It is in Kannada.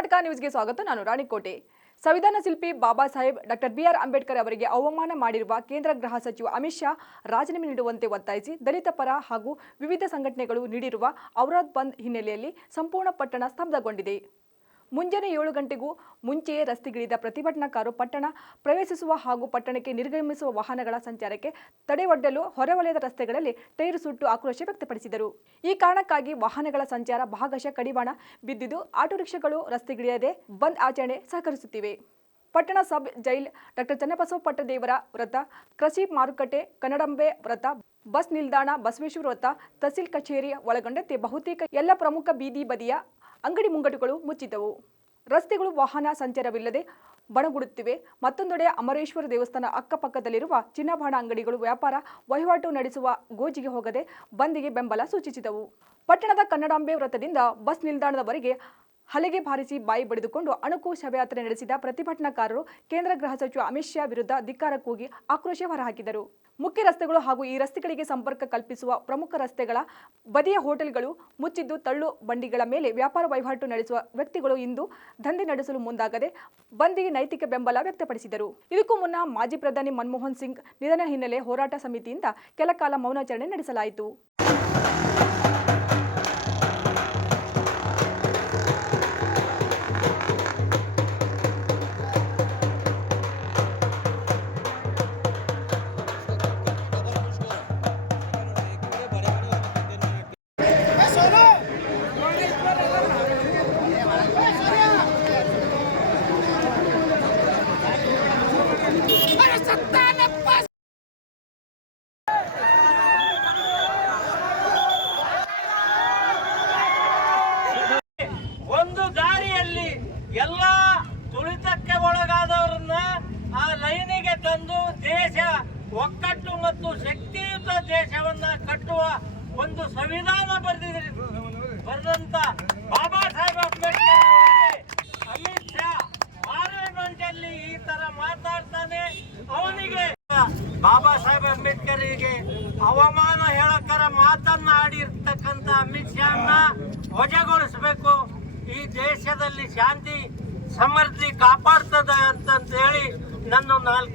ಕರ್ನಾಟಕ ನ್ಯೂಸ್ಗೆ ಸ್ವಾಗತ. ನಾನು ರಾಣಿಕೋಟೆ. ಸಂವಿಧಾನ ಶಿಲ್ಪಿ ಬಾಬಾ ಸಾಹೇಬ್ ಡಾಕ್ಟರ್ ಬಿ.ಆರ್. ಅಂಬೇಡ್ಕರ್ ಅವರಿಗೆ ಅವಮಾನ ಮಾಡಿರುವ ಕೇಂದ್ರ ಗೃಹ ಸಚಿವ ಅಮಿತ್ ಶಾ ರಾಜೀನಾಮೆ ನೀಡುವಂತೆ ಒತ್ತಾಯಿಸಿ ದಲಿತ ಪರ ಹಾಗೂ ವಿವಿಧ ಸಂಘಟನೆಗಳು ನೀಡಿರುವ ಔರಾದ್ ಬಂದ್ ಹಿನ್ನೆಲೆಯಲ್ಲಿ ಸಂಪೂರ್ಣ ಪಟ್ಟಣ ಸ್ತಬ್ಧಗೊಂಡಿದೆ. ಮುಂಜಾನೆ 7 ಗಂಟೆಗೂ ಮುಂಚೆಯೇ ರಸ್ತೆಗಿಳಿದ ಪ್ರತಿಭಟನಾಕಾರರು ಪಟ್ಟಣ ಪ್ರವೇಶಿಸುವ ಹಾಗೂ ಪಟ್ಟಣಕ್ಕೆ ನಿರ್ಗಮಿಸುವ ವಾಹನಗಳ ಸಂಚಾರಕ್ಕೆ ತಡೆಯೊಡ್ಡಲು ಹೊರವಲಯದ ರಸ್ತೆಗಳಲ್ಲಿ ಟೈರ್ ಸುಟ್ಟು ಆಕ್ರೋಶ ವ್ಯಕ್ತಪಡಿಸಿದರು. ಈ ಕಾರಣಕ್ಕಾಗಿ ವಾಹನಗಳ ಸಂಚಾರ ಭಾಗಶಃ ಕಡಿವಾಣ ಬಿದ್ದಿದ್ದು ಆಟೋ ರಿಕ್ಷಾಗಳು ರಸ್ತೆಗಿಳಿಯದೆ ಬಂದ್ ಆಚರಣೆ ಸಹಕರಿಸುತ್ತಿವೆ. ಪಟ್ಟಣ ಸಬ್ ಜೈಲ್, ಡಾಕ್ಟರ್ ಚನ್ನಬಸವ ಪಟ್ಟದೇವರ ವೃತ್ತ, ಕೃಷಿ ಮಾರುಕಟ್ಟೆ, ಕನ್ನಡಾಂಬೆ ವೃತ್ತ, ಬಸ್ ನಿಲ್ದಾಣ, ಬಸವೇಶ್ವರ ವೃತ್ತ, ತಹಸೀಲ್ ಕಚೇರಿ ಒಳಗೊಂಡಂತೆ ಬಹುತೇಕ ಎಲ್ಲ ಪ್ರಮುಖ ಬೀದಿ ಬದಿಯ ಅಂಗಡಿ ಮುಂಗಟ್ಟುಗಳು ಮುಚ್ಚಿದ್ದವು. ರಸ್ತೆಗಳು ವಾಹನ ಸಂಚಾರವಿಲ್ಲದೆ ಬಣಗುಡುತ್ತಿವೆ. ಮತ್ತೊಂದೆಡೆ ಅಮರೇಶ್ವರ ದೇವಸ್ಥಾನ ಅಕ್ಕಪಕ್ಕದಲ್ಲಿರುವ ಚಿನ್ನಾಭರಣ ಅಂಗಡಿಗಳು ವ್ಯಾಪಾರ ವಹಿವಾಟು ನಡೆಸುವ ಗೋಜಿಗೆ ಹೋಗದೆ ಬಂದ್ಗೆ ಬೆಂಬಲ ಸೂಚಿಸಿದವು. ಪಟ್ಟಣದ ಕನ್ನಡಾಂಬೆ ವೃತ್ತದಿಂದ ಬಸ್ ನಿಲ್ದಾಣದವರೆಗೆ ಹಲಗೆ ಬಾರಿಸಿ ಬಾಯಿ ಬಡಿದುಕೊಂಡು ಅಣುಕು ಶವಯಾತ್ರೆ ನಡೆಸಿದ ಪ್ರತಿಭಟನಾಕಾರರು ಕೇಂದ್ರ ಗೃಹ ಸಚಿವ ಅಮಿತ್ ಶಾ ವಿರುದ್ಧ ಧಿಕ್ಕಾರ ಕೂಗಿ ಆಕ್ರೋಶ ಹೊರಹಾಕಿದರು. ಮುಖ್ಯ ರಸ್ತೆಗಳು ಹಾಗೂ ಈ ರಸ್ತೆಗಳಿಗೆ ಸಂಪರ್ಕ ಕಲ್ಪಿಸುವ ಪ್ರಮುಖ ರಸ್ತೆಗಳ ಬದಿಯ ಹೋಟೆಲ್ಗಳು ಮುಚ್ಚಿದ್ದು, ತಳ್ಳು ಬಂಡಿಗಳ ಮೇಲೆ ವ್ಯಾಪಾರ ವಹಿವಾಟು ನಡೆಸುವ ವ್ಯಕ್ತಿಗಳು ಇಂದು ದಂಧೆ ನಡೆಸಲು ಮುಂದಾಗದೆ ಬಂದ್ಗೆ ನೈತಿಕ ಬೆಂಬಲ ವ್ಯಕ್ತಪಡಿಸಿದರು. ಇದಕ್ಕೂ ಮುನ್ನ ಮಾಜಿ ಪ್ರಧಾನಿ ಮನಮೋಹನ್ ಸಿಂಗ್ ನಿಧನ ಹಿನ್ನೆಲೆ ಹೋರಾಟ ಸಮಿತಿಯಿಂದ ಕೆಲಕಾಲ ಮೌನಾಚರಣೆ ನಡೆಸಲಾಯಿತು. ಒಂದು ದಾರಿಯಲ್ಲಿ ಎಲ್ಲ ತುಳಿತಕ್ಕೆ ಒಳಗಾದವರನ್ನ ಆ ಲೈನಿಗೆ ತಂದು ದೇಶ ಒಕ್ಕಟ್ಟು ಮತ್ತು ಶಕ್ತಿಯುತ ದೇಶವನ್ನ ಕಟ್ಟುವ ಒಂದು ಸಂವಿಧಾನ ಬರೆದಂತ ಬಾಬಾ ಸಾಹೇಬ್ ಅಂಬೇಡ್ಕರ್ ಅಮಿತ್ ಶಾ ಪಾರ್ಲಿಮೆಂಟ್ ಅಲ್ಲಿ ಈ ತರ ಮಾತಾಡ್ತಾನೆ. ಅವನಿಗೆ ಬಾಬಾ ಸಾಹೇಬ್ ಅಂಬೇಡ್ಕರ್ಗೆ ಅವಮಾನ ಹೇಳಕರ ಮಾತನ್ನಾಡಿರ್ತಕ್ಕಂಥ ಅಮಿತ್ ಶಾನ ವಜಾಗೊಳಿಸಬೇಕು. ಈ ದೇಶದಲ್ಲಿ ಶಾಂತಿ ಸಮೃದ್ಧಿ ಕಾಪಾಡ್ತದ ಅಂತ ಹೇಳಿ ನನ್ನ 4